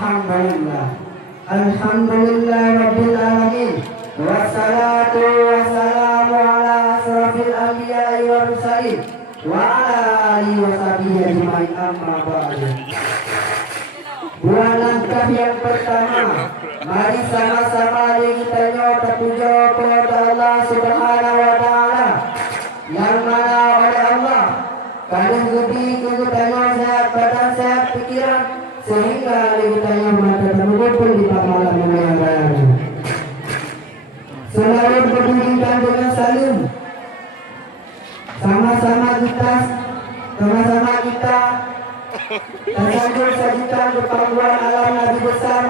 Alhamdulillah. Alhamdulillah Rabbil Alamin. Wassalatu wassalamu ala asrafil anbiya'i wa mursalin wa ala alihi wa sahbihi ajma'in, amma ba'du. Dua langkah yang pertama, mari sama-sama kita nyota puja kepada Allah Subhanahu wa taala, yang mana oleh Allah kalian lebih kegutanya sehat badan, sehat pikiran, sehingga kegutanya mata terkumpul di malam yang baru. Selalu berdirikan dengan salim. Sama-sama kita tersanjung sajikan kepangguan alam Nabi besar